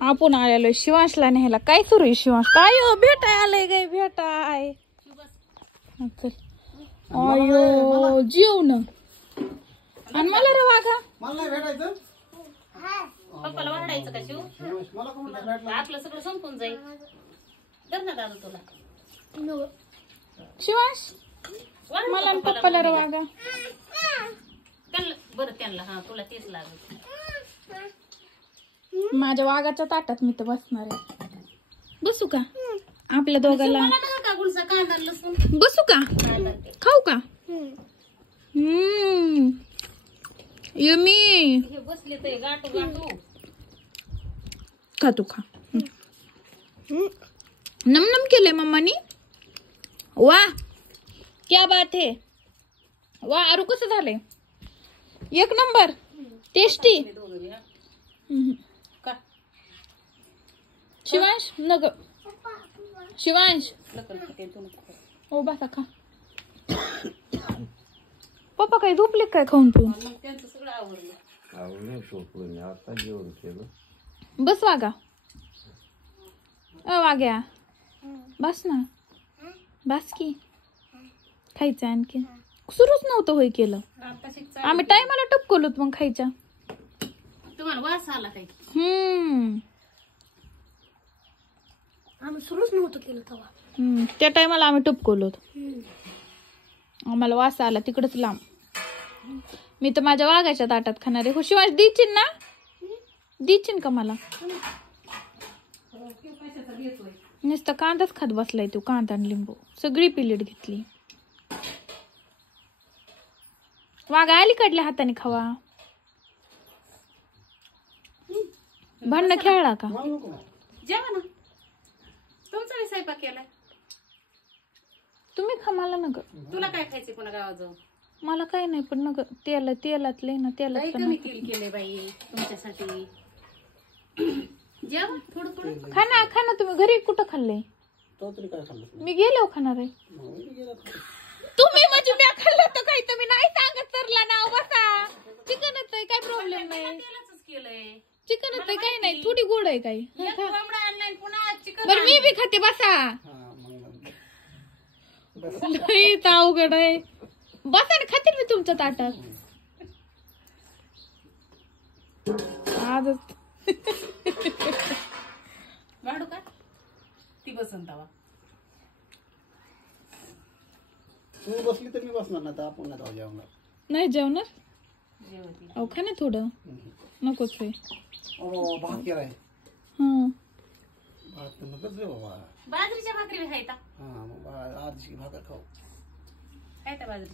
आपण आलेलो शिवांशला न्यायला. काय सुरू आहे शिवांश? काय हो भेटाय आलंय काय भेटाय? अयो जेवण आणि मला रे वागा मला भेटायचं पप्पाला वाढायचं का शिव? आपलं सगळं संपून जाईल. कर ना दादा तुला शिवांश मला आणि पप्पाला रे वागा. त्यांना बरं त्यांना हा तुला तेच लागेल. माझ्या वाघाच्या ताटात मी तर बसणार आहे. बसू का आपल्या दोघाला? का गुलसा कांदा लसूण बसू का? खाऊ का? यमी हे बसले ते गाठू गाठू खा तू खा. नम नम केलंय मम्मानी. वा क्या बात है. वा अरू कसं झालंय? एक नंबर टेस्टी. का शिवांश नग शिवांश नकल ओ बसा खा. पप्पा काय झोपले काय खाऊन पिऊन? मग त्यांचं सगळं आवडलं. आता जेवण केलं. बस वागा. वाग्या बस ना. बस की खायचं आणखी सुरूच नव्हतं होय केलं. आम्ही टायमाला टपकलोत मग खायच्या. तुम्हाला वास आला काही? आम्ही सुरूच नव्हतं केलं तेव्हा. त्या टायमाला आम्ही टपकलोत. आम्हाला वास आला तिकडच लांब. मी तर माझ्या वाघाच्या ताटात खाणार आहे. शिवांश देशील ना? देशील का मला? नुसतं कांदाच खात बसलाय तू. कांदा आणि लिंबू सगळी प्लेट घेतली. वाघा अलीकडल्या हाताने खावा. भांडणं खेळला का? जेवा ना. तुमचा बी स्वयंपाक केलाय. तुम्ही खा मला नग. तुला काय खायचं पुन्हा गावात जाऊन? मला काय नाही पण नग तेलातले ना तेलात कमी तेल केले बाई तुमच्यासाठी. जेवा थोडं थोडं खा ना तुम्ही घरी कुठं खाल्लंय? मी गेलो खाणार आहे. तुम्ही म्हणजे मी खाल्लं तर काही तुम्ही नाही सांगत सरला नाव बसा. चिकनच आहे काय प्रॉब्लेम नाही. तेलाच केलंय. चिकनच आहे काही नाही. थोडी गोड आहे काही. एक कोंबडा आणलाय पुन्हा चिकन. बरं मी बी खाते बसा. लई अवघड आहे. बसा ना खाते मी तुमच्या ताटात आजच. वाढू का ती बसन तवा? तू बसली तर मी बसणार ना. आपण नाही जेवणार. नाही जेवणार? जेवती अहो खा ना थोडं. नकोच आहे. भात केलाय. भात नकोच रे बाबा. बाजरीच्या भाकरी बी खायता. हा मग आजची भाकर खाऊ. काय त्या बाजरी